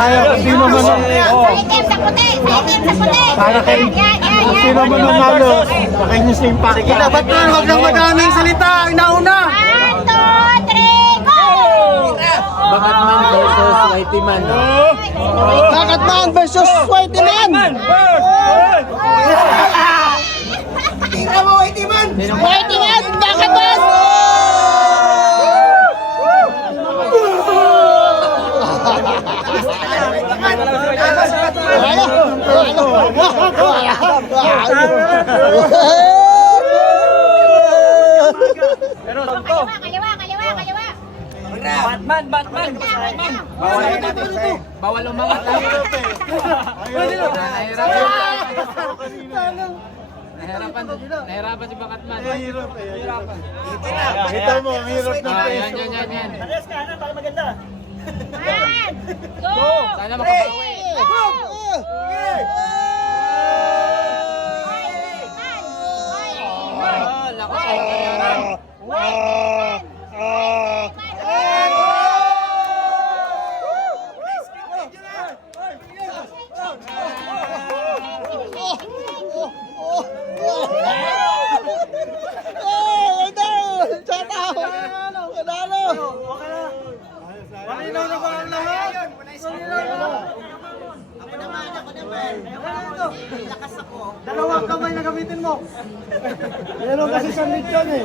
Ayaw, kung sino man ang... Oh, Sa itim, sa puti, sa itim, sa puti. para kay... Yan, yan, yan, Kung yan. sino man nanalo, sa kanya sa impact. Sige na, ba't man? Huwag lang madaming salita. Inauna. One, two, three, go! Bakatman versus Whitey Man. Bakatman versus Whitey Man. Tingnan mo, Whitey Man. Whitey man, bakit man? Kaliwa, kaliwa, kaliwa, kaliwa. Batman, Batman! Batman! Bawal umangat lang. Nahirapan. Nahirapan, nahirapan si Bakatman. Mahirap eh. Kita mo, ang hirap ng yan, peso. yan, yan, yan. One, two, Sana makabawi. go! Ah, lakas ang nangyari. Malinaw na lahat? Dalawang kamay na gamitin mo. Meron kasi sa lechon eh.